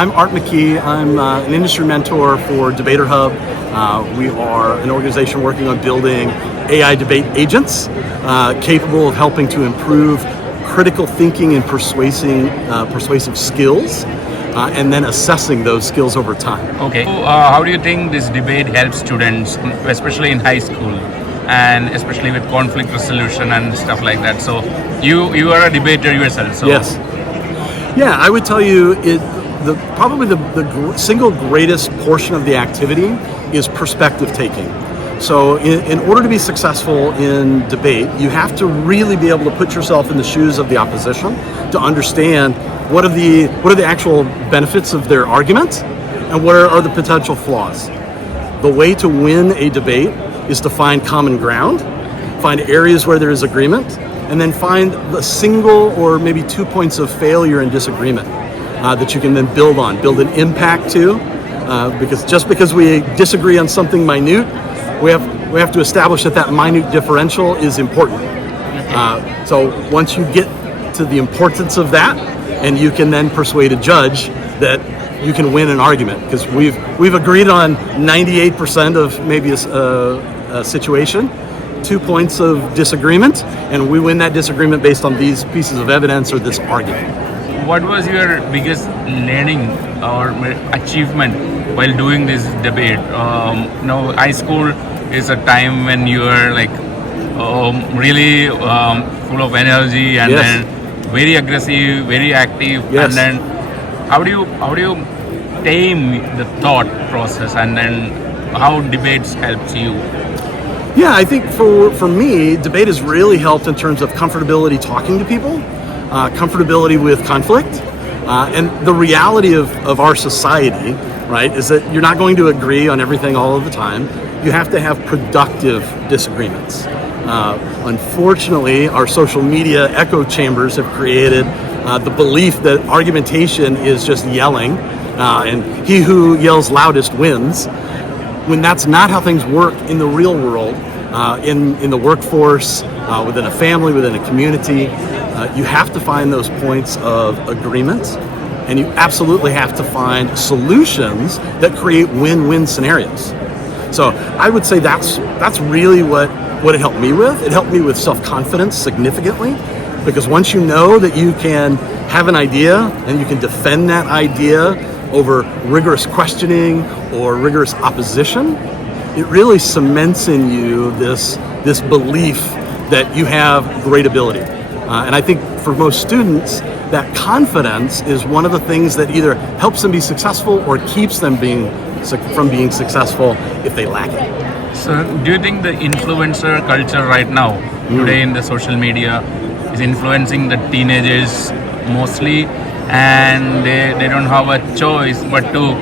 I'm Art McKee. I'm an industry mentor for Debater Hub. We are an organization working on building AI debate agents capable of helping to improve critical thinking and persuasive skills, and then assessing those skills over time. Okay. So, how do you think this debate helps students, especially in high school, and especially with conflict resolution and stuff like that? So, you are a debater yourself. So. Yes. Yeah, I would tell you probably the single greatest portion of the activity is perspective taking. So in order to be successful in debate, you have to really be able to put yourself in the shoes of the opposition to understand what are the actual benefits of their argument and what are the potential flaws. The way to win a debate is to find common ground, find areas where there is agreement, and then find the single or maybe 2 points of failure and disagreement that you can then build an impact to. Because we disagree on something minute, we have to establish that minute differential is important. So once you get to the importance of that, and you can then persuade a judge that you can win an argument, because we've agreed on 98% of maybe a situation, 2 points of disagreement, and we win that disagreement based on these pieces of evidence or this argument. What was your biggest learning or achievement while doing this debate? High school is a time when you are like really full of energy and Yes. then very aggressive, very active. Yes. And then how do you tame the thought process, and then how debates helps you? Yeah, I think for me, debate has really helped in terms of comfortability talking to people, comfortability with conflict, and the reality of our society, right, is that you're not going to agree on everything all of the time. You have to have productive disagreements. Unfortunately, our social media echo chambers have created the belief that argumentation is just yelling, and he who yells loudest wins, when that's not how things work in the real world, in the workforce, within a family, within a community. You have to find those points of agreement, and you absolutely have to find solutions that create win-win scenarios. So I would say that's really what it helped me with. It helped me with self-confidence significantly, because once you know that you can have an idea and you can defend that idea over rigorous questioning or rigorous opposition, it really cements in you this belief that you have great ability. And I think for most students, that confidence is one of the things that either helps them be successful or keeps them from being successful if they lack it. So do you think the influencer culture right now, today in the social media, is influencing the teenagers mostly, and they don't have a choice but to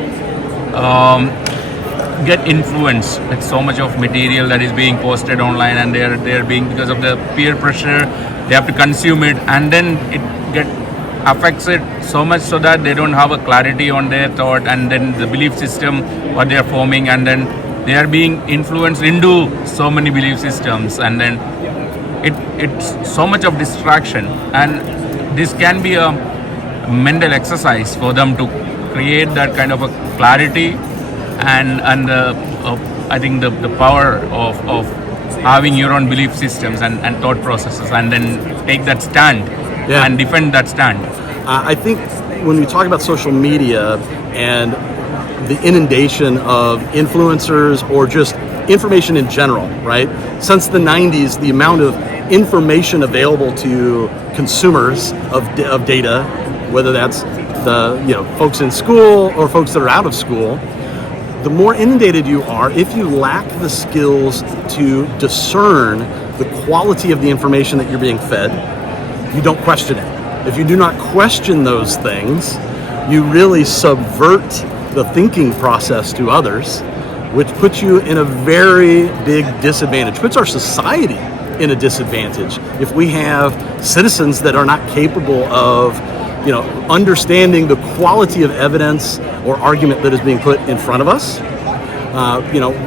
get influenced with so much of material that is being posted online, and they're being, because of the peer pressure, they have to consume it, and then it affects it so much so that they don't have a clarity on their thought, and then the belief system what they are forming, and then they are being influenced into so many belief systems, and then it's so much of distraction, and this can be a mental exercise for them to create that kind of a clarity and I think the power of having your own belief systems and thought processes, and then take that stand and defend that stand. I think when we talk about social media and the inundation of influencers or just information in general, right? Since the 90s, the amount of information available to consumers of data, whether that's the folks in school or folks that are out of school, the more inundated you are, if you lack the skills to discern the quality of the information that you're being fed, you don't question it. If you do not question those things, you really subvert the thinking process to others, which puts you in a very big disadvantage, puts our society in a disadvantage. If we have citizens that are not capable of understanding the quality of evidence or argument that is being put in front of us.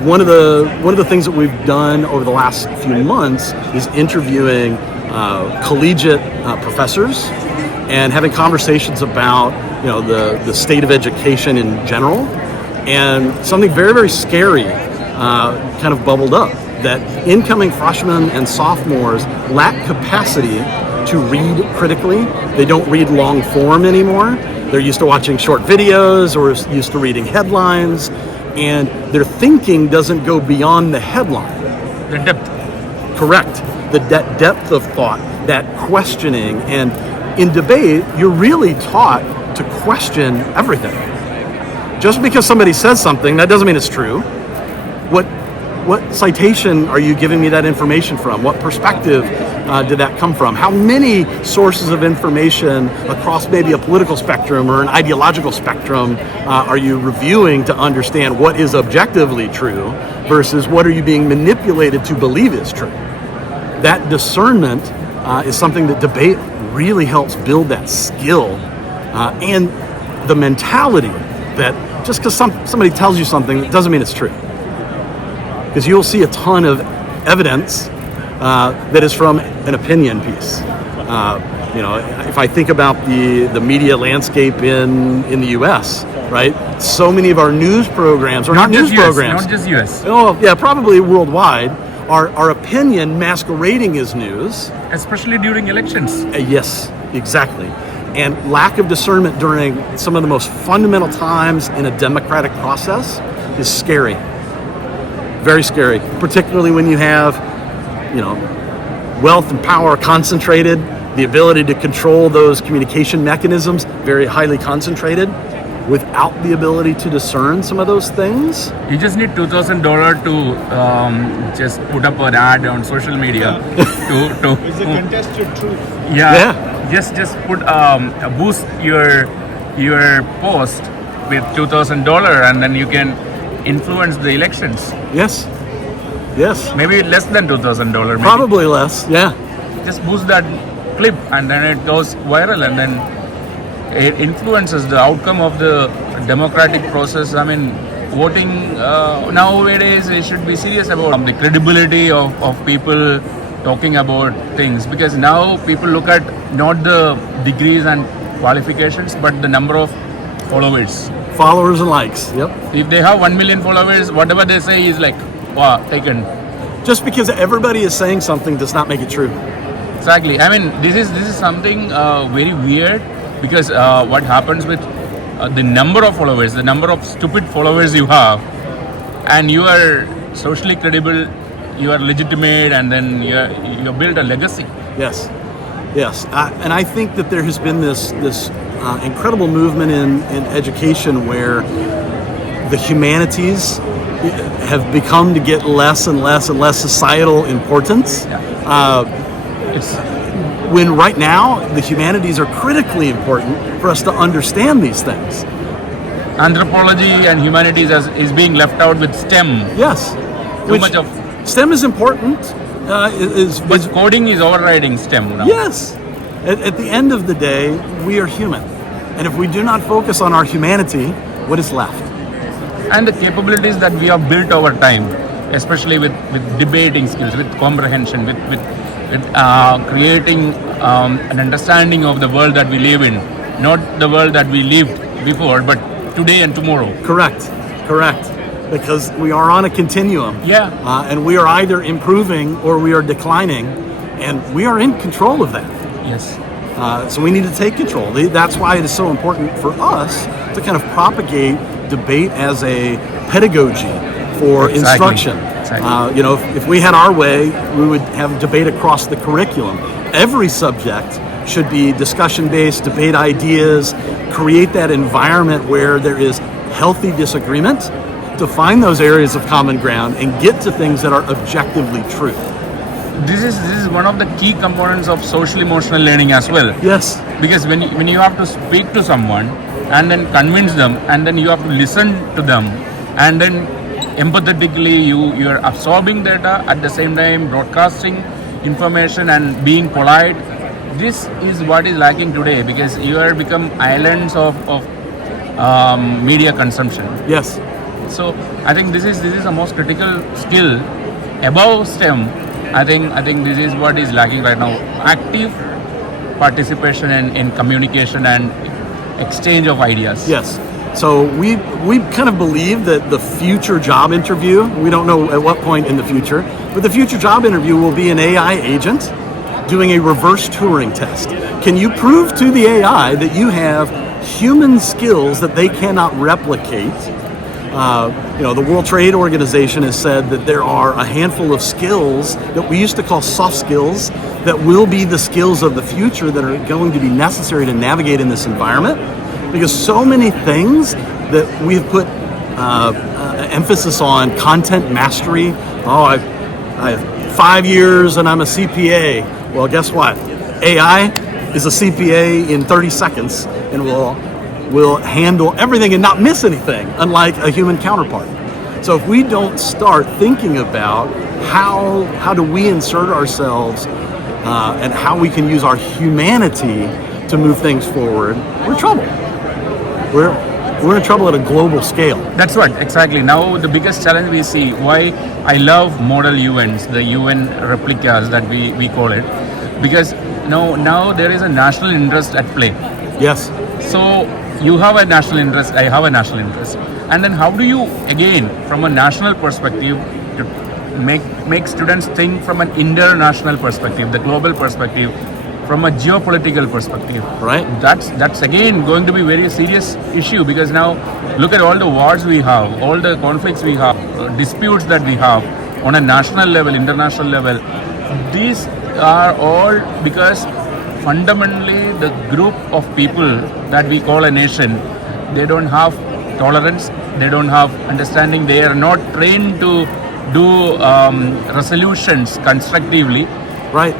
One of the things that we've done over the last few months is interviewing collegiate professors and having conversations about the state of education in general, and something very, very scary kind of bubbled up, that incoming freshmen and sophomores lack capacity to read critically. They don't read long form anymore. They're used to watching short videos or used to reading headlines, and their thinking doesn't go beyond the headline. The depth. Correct. That depth of thought, that questioning. And in debate, you're really taught to question everything. Just because somebody says something, that doesn't mean it's true. What citation are you giving me that information from? What perspective did that come from? How many sources of information across maybe a political spectrum or an ideological spectrum are you reviewing to understand what is objectively true versus what are you being manipulated to believe is true? That discernment is something that debate really helps build that skill and the mentality that just because somebody tells you something doesn't mean it's true. Because you'll see a ton of evidence that is from an opinion piece. If I think about the media landscape in the U.S., right? So many of our news programs, or not news programs, not just U.S. Oh, yeah, probably worldwide, are opinion masquerading as news. Especially during elections. Yes, exactly. And lack of discernment during some of the most fundamental times in a democratic process is scary. Very scary, particularly when you have, wealth and power concentrated, the ability to control those communication mechanisms very highly concentrated, without the ability to discern some of those things. You just need $2,000 to just put up an ad on social media to. It's a contested truth. Yeah. Just put boost your post with $2,000, and then you can influence the elections. Yes. Maybe less than $2,000. Probably less. Yeah. Just boost that clip, and then it goes viral, and then it influences the outcome of the democratic process. I mean, voting nowadays, it should be serious about the credibility of people talking about things, because now people look at not the degrees and qualifications, but the number of followers and likes. Yep. If they have 1 million followers, whatever they say is like, wow, taken. Just because everybody is saying something does not make it true. Exactly. I mean, this is something very weird, because what happens with the number of followers, the number of stupid followers you have, and you are socially credible, you are legitimate, and then you build a legacy. Yes. And I think that there has been this incredible movement in education where the humanities have become to get less and less and less societal importance. When right now the humanities are critically important for us to understand these things. Anthropology and humanities is being left out with STEM. Yes. Too much of STEM is important. But coding is overriding STEM now. Yes. At the end of the day, we are human. And if we do not focus on our humanity, what is left? And the capabilities that we have built over time, especially with debating skills, with comprehension, with creating an understanding of the world that we live in, not the world that we lived before, but today and tomorrow. Correct. Because we are on a continuum. Yeah. And we are either improving or we are declining, and we are in control of that. Yes. So we need to take control. That's why it is so important for us to kind of propagate debate as a pedagogy for instruction. Exactly. If we had our way, we would have debate across the curriculum. Every subject should be discussion-based, debate ideas, create that environment where there is healthy disagreement to find those areas of common ground and get to things that are objectively true. This is one of the key components of social emotional learning as well. Yes. Because when you have to speak to someone and then convince them, and then you have to listen to them, and then empathetically you are absorbing data, at the same time broadcasting information and being polite. This is what is lacking today, because you are become islands of media consumption. Yes. So I think this is the most critical skill above STEM. I think this is what is lacking right now. Active participation in communication and exchange of ideas. Yes. So we kind of believe that the future job interview, we don't know at what point in the future, but the future job interview will be an AI agent doing a reverse Turing test. Can you prove to the AI that you have human skills that they cannot replicate? The World Trade Organization has said that there are a handful of skills that we used to call soft skills that will be the skills of the future that are going to be necessary to navigate in this environment. Because so many things that we've put emphasis on, content mastery. Oh, I have 5 years and I'm a CPA. Well, guess what? AI is a CPA in 30 seconds and will handle everything and not miss anything, unlike a human counterpart. So if we don't start thinking about how do we insert ourselves and how we can use our humanity to move things forward, we're in trouble. We're in trouble at a global scale. That's what, exactly. Now the biggest challenge we see, why I love model UNs, the UN replicas that we call it, because now there is a national interest at play. Yes. So you have a national interest, I have a national interest. And then how do you, again, from a national perspective, to make students think from an international perspective, the global perspective, from a geopolitical perspective, right? That's again going to be very serious issue, because now look at all the wars we have, all the conflicts we have, disputes that we have on a national level, international level. These are all because fundamentally the group of people that we call a nation, they don't have tolerance, they don't have understanding, they are not trained to do resolutions constructively. Right.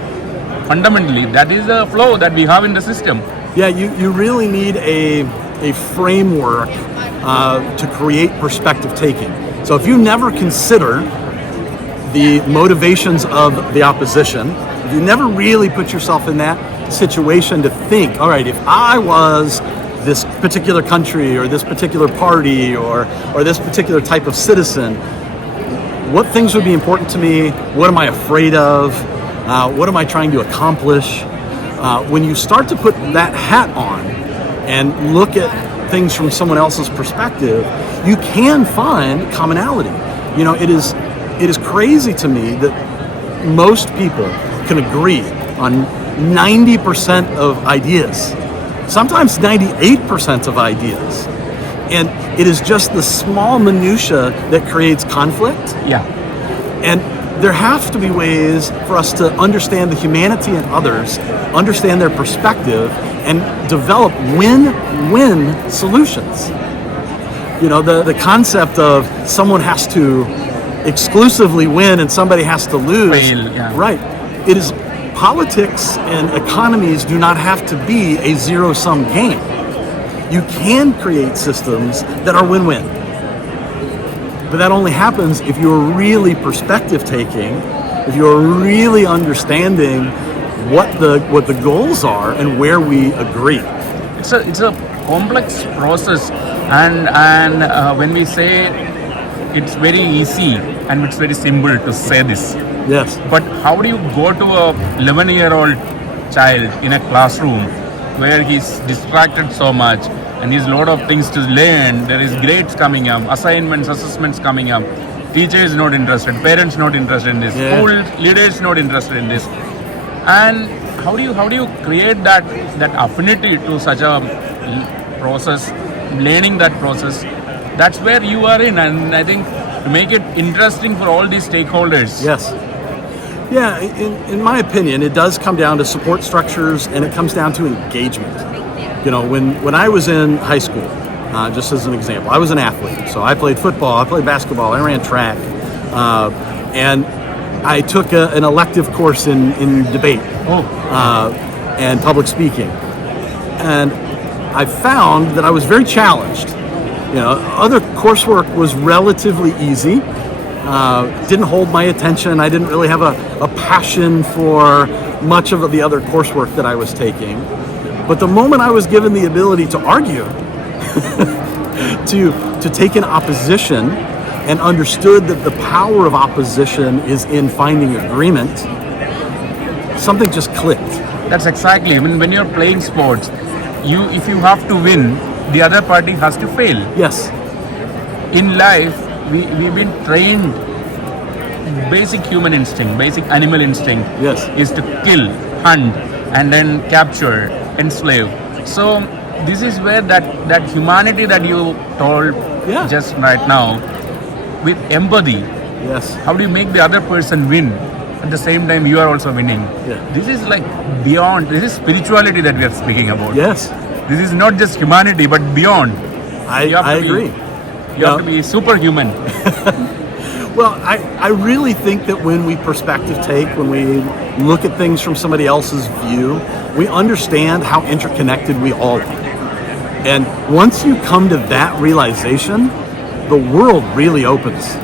Fundamentally, that is a flaw that we have in the system. Yeah, you really need a framework to create perspective taking. So if you never consider the motivations of the opposition, if you never really put yourself in that situation to think, all right, if I was this particular country or this particular party or this particular type of citizen, what things would be important to me? What am I afraid of? What am I trying to accomplish? When you start to put that hat on and look at things from someone else's perspective, you can find commonality. It is crazy to me that most people can agree on 90% of ideas, sometimes 98% of ideas. And it is just the small minutia that creates conflict. Yeah. And there have to be ways for us to understand the humanity in others, understand their perspective, and develop win-win solutions. The concept of someone has to exclusively win and somebody has to lose. Fail, yeah. Right. It is politics and economies do not have to be a zero-sum game. You can create systems that are win-win. But that only happens if you're really perspective taking, if you're really understanding what the goals are and where we agree. It's a complex process, and when we say it's very easy and it's very simple to say this. Yes. But how do you go to a 11-year-old child in a classroom where he's distracted so much and there's a lot of things to learn, there is grades coming up, assignments, assessments coming up, teachers not interested, parents not interested in this, yeah. School leaders not interested in this. And how do you create that affinity to such a process, learning that process? That's where you are in, and I think to make it interesting for all these stakeholders. Yes. Yeah, in my opinion, it does come down to support structures, and it comes down to engagement. When I was in high school, just as an example, I was an athlete. So I played football, I played basketball, I ran track, and I took an elective course in debate and public speaking. And I found that I was very challenged. Other coursework was relatively easy. Didn't hold my attention. I didn't really have a passion for much of the other coursework that I was taking. But the moment I was given the ability to argue, to take an opposition, and understood that the power of opposition is in finding agreement, something just clicked. That's exactly. I mean, when you're playing sports, if you have to win, the other party has to fail. Yes. In life, we've been trained. Basic human instinct, basic animal instinct, Yes. is to kill, hunt, and then capture, enslave. So this is where that humanity that you told Yeah. just right now, with empathy, Yes. how do you make the other person win? At the same time, you are also winning. Yeah. This is like beyond. This is spirituality that we are speaking about. Yes. This is not just humanity, but beyond. I You have to agree. You have to be superhuman. Well, I really think that when we perspective take, when we look at things from somebody else's view, we understand how interconnected we all are. And once you come to that realization, the world really opens.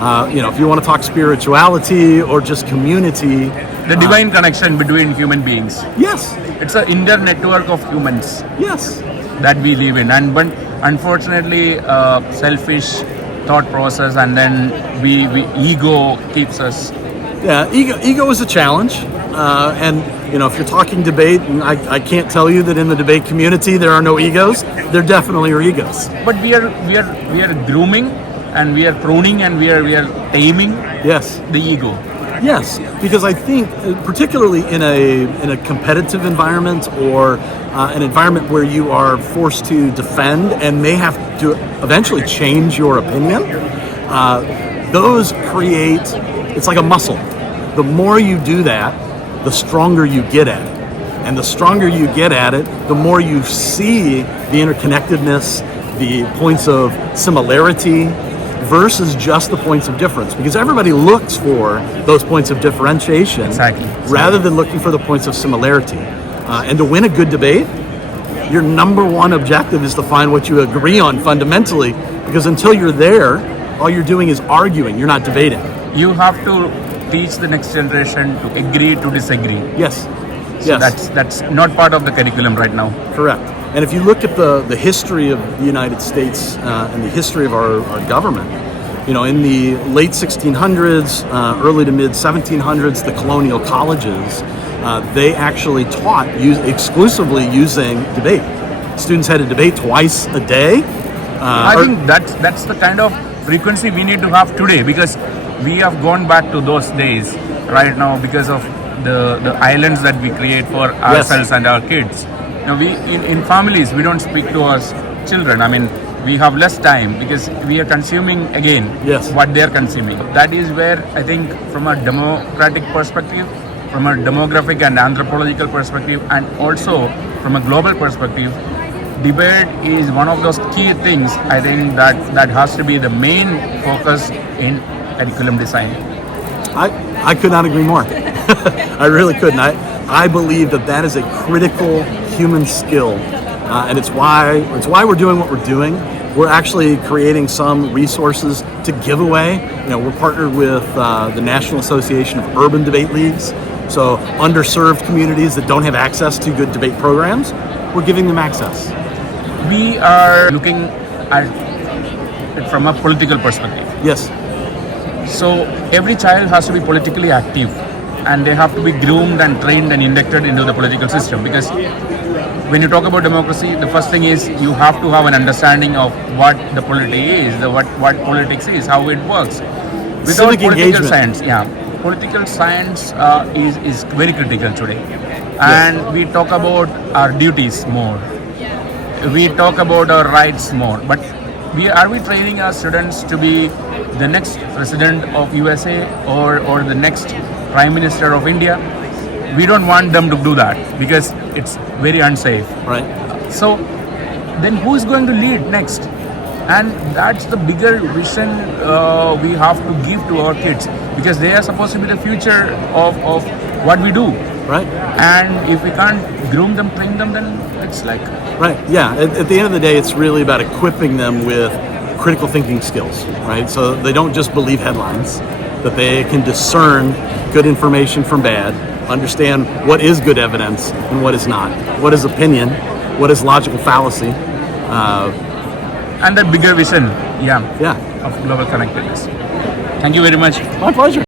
If you want to talk spirituality or just community, The divine connection between human beings. yes, It's an inter-network of humans yes, that we live in, but unfortunately, selfish thought process, and then we ego keeps us. yeah. Ego is a challenge, and if you're talking debate, and I can't tell you that in the debate community there are no egos. There definitely are egos. But we are grooming, and we are pruning, and we are taming Yes. the ego. Yes, because I think, particularly in a competitive environment or an environment where you are forced to defend and may have to eventually change your opinion, those create. It's like a muscle. The more you do that, the stronger you get at it, and the stronger you get at it, the more you see the interconnectedness, the points of similarity, versus just the points of difference, because everybody looks for those points of differentiation Exactly. rather than looking for the points of similarity. And to win a good debate, your number one objective is to find what you agree on fundamentally, because until you're there, all you're doing is arguing, you're not debating. You have to teach the next generation to agree to disagree. Yes. So Yes. that's not part of the curriculum right now. Correct. And if you look at the history of the United States and the history of our government, in the late 1600s, early to mid 1700s, the colonial colleges, they actually taught exclusively using debate. Students had to debate twice a day. I think that's the kind of frequency we need to have today, because we have gone back to those days right now because of the islands that we create for ourselves and our kids. We in families, we don't speak to our children. I mean, we have less time because we are consuming again what they are consuming. That is where I think, from a democratic perspective, from a demographic and anthropological perspective, and also from a global perspective, debate is one of those key things. I think that has to be the main focus in curriculum design. I could not agree more. I really couldn't. I believe that is a critical human skill, and it's why we're doing what we're doing. We're actually creating some resources to give away. We're partnered with the National Association of Urban Debate Leagues, so underserved communities that don't have access to good debate programs, we're giving them access. We are looking at it from a political perspective. Yes. So every child has to be politically active, and they have to be groomed and trained and inducted into the political system, because when you talk about democracy, the first thing is you have to have an understanding of what the polity is, what politics is, how it works. Without Civic political engagement. science, political science is very critical today. And we talk about our duties more. We talk about our rights more. But are we training our students to be the next president of USA or the next prime minister of India? We don't want them to do that because it's very unsafe. Right. So then who is going to lead next? And that's the bigger vision we have to give to our kids, because they are supposed to be the future of what we do. Right. And if we can't groom them, train them, then it's like... Right, yeah. At the end of the day, it's really about equipping them with critical thinking skills, right? So they don't just believe headlines, that they can discern good information from bad, understand what is good evidence and what is not, what is opinion, what is logical fallacy. And that bigger vision, Yeah. of global connectedness. Thank you very much. My pleasure.